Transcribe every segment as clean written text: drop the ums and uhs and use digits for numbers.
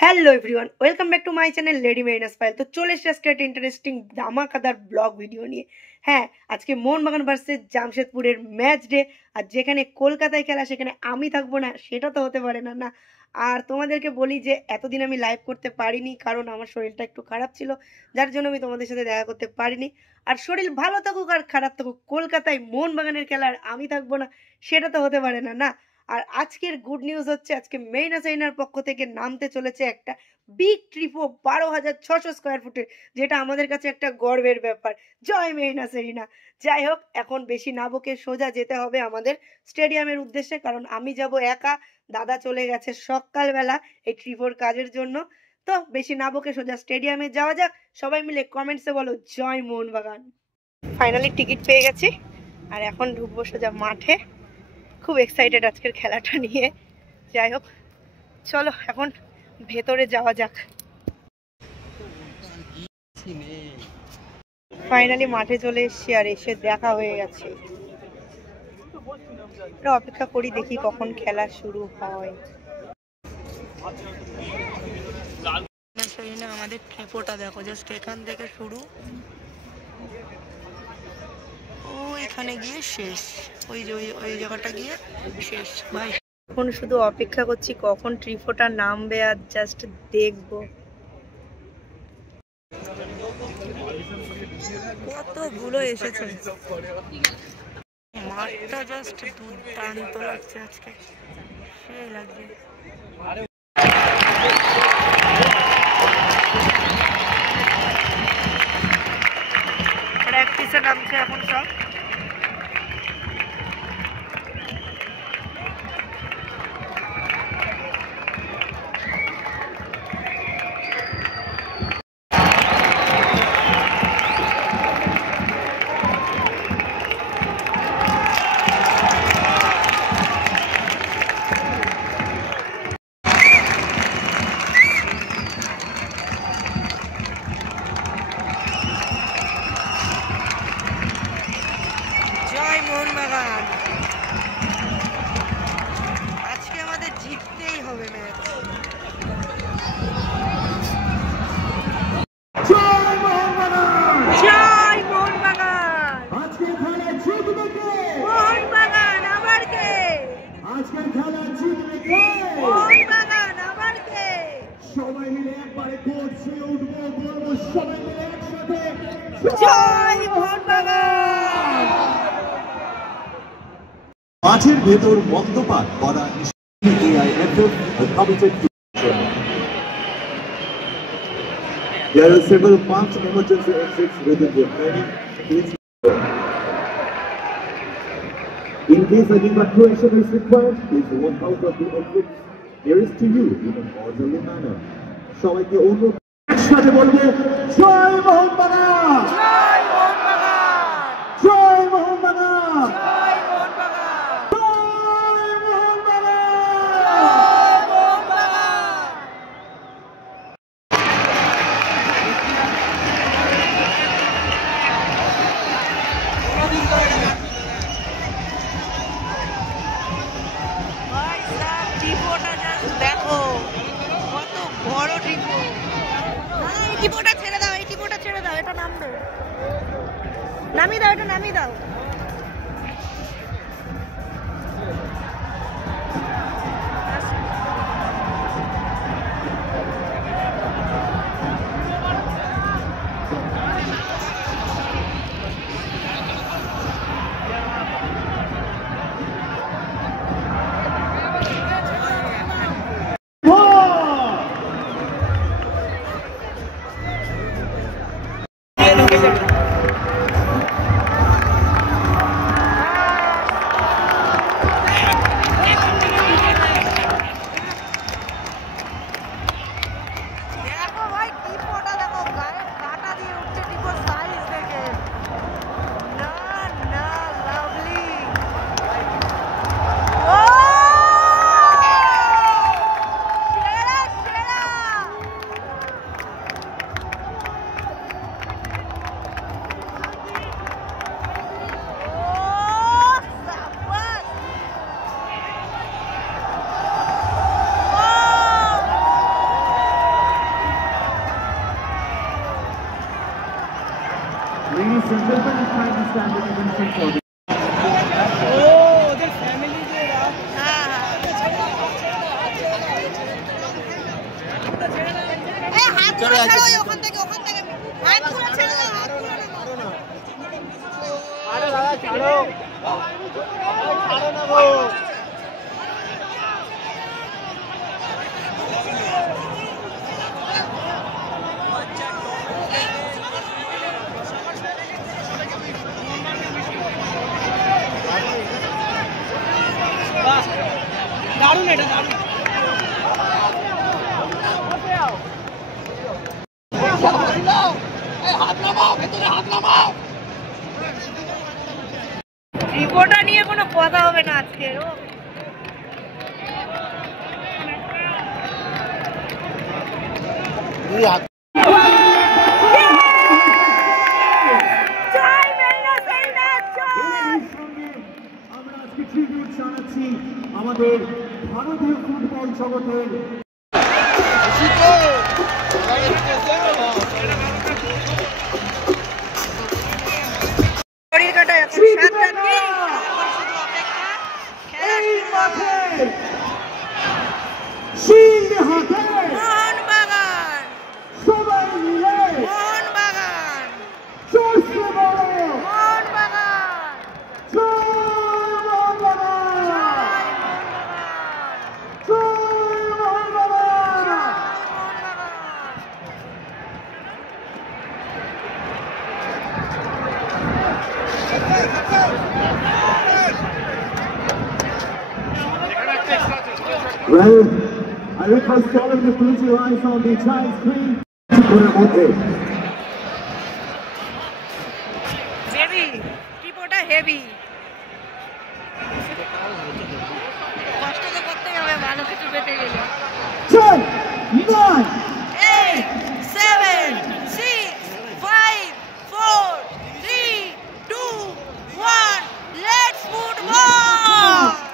Hello everyone, welcome back to my channel lady Marina's file. তো চলে এসেছে আজকে একটা ইন্টারেস্টিং ধামাকাদার ব্লগ ভিডিও নিয়ে। হ্যাঁ, আজকে মোহনবাগান ভার্সেস জামশেদপুরের ম্যাচ ডে। আর যেখানে কলকাতায় খেলা সেখানে আমি থাকবো না, সেটা তো হতে পারে না। আর তোমাদেরকে বলি যে এতদিন আমি লাইভ করতে পারিনি, কারণ আমার শরীরটা একটু খারাপ ছিল, যার জন্য আমি তোমাদের সাথে দেখা করতে পারিনি। আর শরীর ভালো থাকুক আর খারাপ থাকুক, কলকাতায় মোহনবাগানের খেলার আমি থাকবো না, সেটা তো হতে পারে না। আর আজকের গুড নিউজ হচ্ছে, আজকে মেরিনাস আরিনার পক্ষ থেকে নামতে চলেছে একটা বিগ ট্রিপো 12,600 স্কোয়ার ফুটের, যেটা আমাদের কাছে একটা গর্বের ব্যাপার। জয় মেরিনাস আরিনা। যাই হোক, এখন বেশি না বকে সোজা যেতে হবে আমাদের স্টেডিয়ামের উদ্দেশ্যে, কারণ আমি যাব একা, দাদা চলে গেছে সকালবেলা এই ট্রিপোর কাজের জন্য। তো বেশি না বকে সোজা স্টেডিয়ামে যাওয়া যাক। সবাই মিলে কমেন্টসে বলো জয় মোহনবাগান। ফাইনালি টিকিট পেয়ে গেছি, আর এখন ঢুকবো সোজা মাঠে। খুব এক্সাইটেড আজকের খেলাটা নিয়ে। যাই হোক, চলো এখন ভেতরে যাওয়া যাক। ফাইনালি মাঠে চলে এসেছি, আর এসে দেখা হয়ে গেছে। অপেক্ষা করি, দেখি কখন খেলা শুরু হয়। আমাদের ট্রিপোটা দেখো, জাস্ট এখান থেকে শুরু, এখানে গিয়ে শেষ। ওই যে ওই জায়গাটা গিয়ে শেষ ভাই। এখন শুধু অপেক্ষা করছি কখন ট্রিপোটা নামবে, আর জাস্ট দেখবো কতগুলো এসেছে। মাঠটা জাস্ট দুর্দান্ত লাগছে আজকে, সেই লাগছে। প্র্যাকটিসে নামছে এখন সব। মোহনবাগান, আজকে আমাদের জিততেই হবে ম্যাচ। জয় মোহনবাগান, জয় মোহনবাগান। আজকের খেলা জিতবে কে? মোহনবাগান। আবার কে? আজকের খেলা জিতবে কে? মোহনবাগান। আবার কে? সবাই মিলে একবারে করছে উঠবো, বলবো সবাই মিলে একসাথে জয় মোহনবাগান। মাঠের ভেতর মদ্যপান করা AIFF committed to. There are several marked emergency exits within the venue. In case an evacuation is required, please walk out of the exits nearest to you in an orderly manner. সবাইকে অনুরোধ একসাথে বলবো জয় মোহনবাগান, জয় মোহনবাগান, জয় মোহনবাগান, জয় মোহনবাগান। দেখো কত বড় টিপো। এই টিপোটা ছেড়ে দাও, এই টিপোটা ছেড়ে দাও, এটা নামবে। নামিয়ে দাও, এটা নামিয়ে দাও। Gentlemen, it's time to stand at attention for the দারুণ এটা দারুণ রিপোর্টার নিয়ে কোনো কথা হবে না আজকে আমাদের ভারতীয় ফুটবল জগতের সবাই মিলে Well, I request all of you to put your eyes on the giant screen. Heavy রিপোর্টটা হেভি কষ্ট তো করতে হবে ভালো কিছু পেতে গেলে 10, 9, 8, 7, 6, 5, 4, 3, 2, 1, let's football!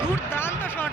দুর্দান্ত শট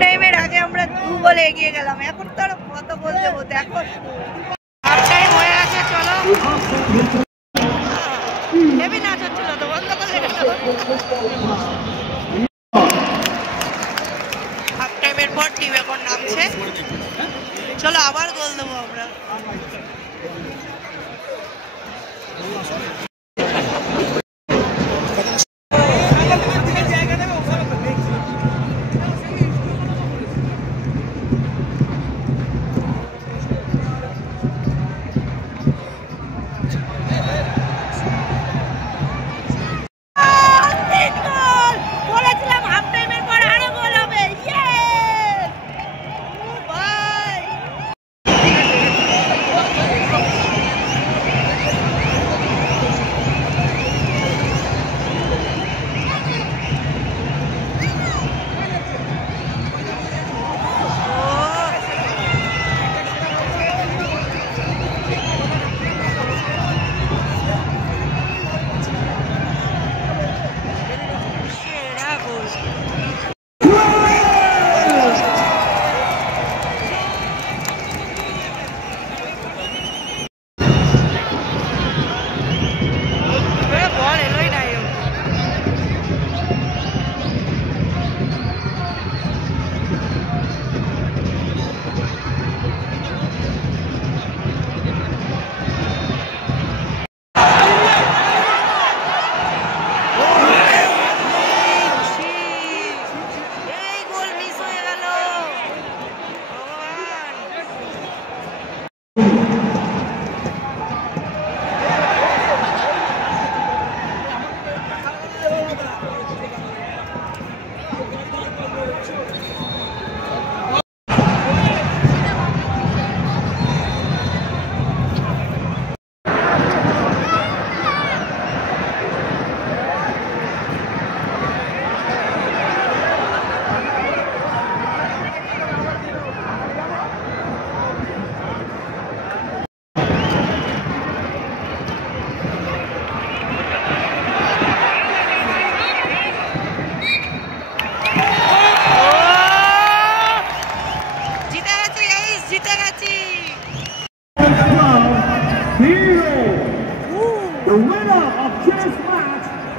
টাইমের আগে আমরা 2 গোলে এগিয়ে গেলাম, এখন তো আরো কত গোল দেবো দেখো। হাফ টাইম হয়ে গেছে, চলো। হেভি নাচ হচ্ছিল তো, বন্ধ করলে হাফ টাইমের পর টিম এখন নামছে, চলো আবার গোল দেবো আমরা।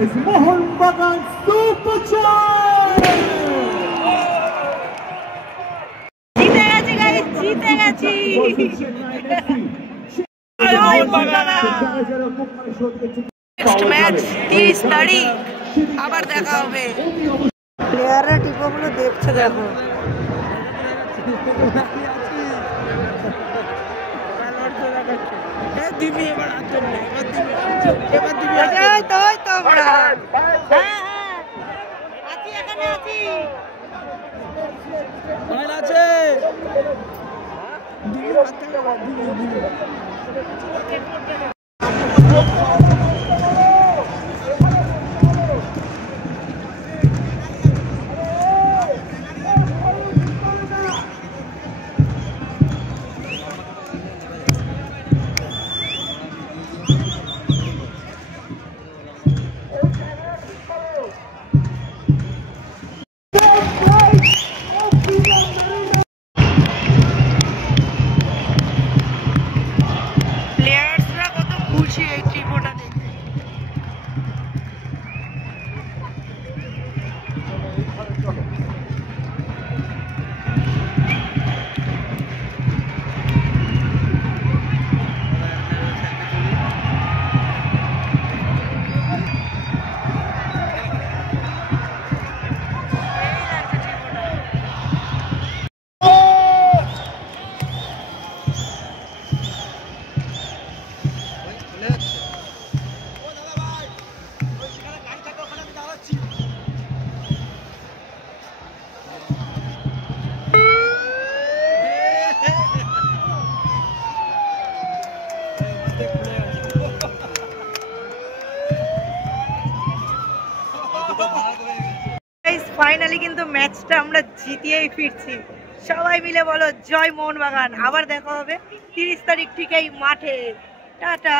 is Mohun Bagan Super Giant! জিতে গেছি গাইস, জিতে গেছি। জয় মোহনবাগান। নেক্সট ম্যাচ 30 তারিখ, আবার দেখা হবে। প্লেয়াররা টিপোগুলো দেখছে, দেখো। প্লেয়ার্সরা কত খুশি এই ট্রিপোটা দেখে। ফাইনালি কিন্তু ম্যাচটা আমরা জিতিয়েই ফিরছি। সবাই মিলে বলো জয় মোহনবাগান। আবার দেখা হবে 30 তারিখ ঠিক এই মাঠে। টাটা।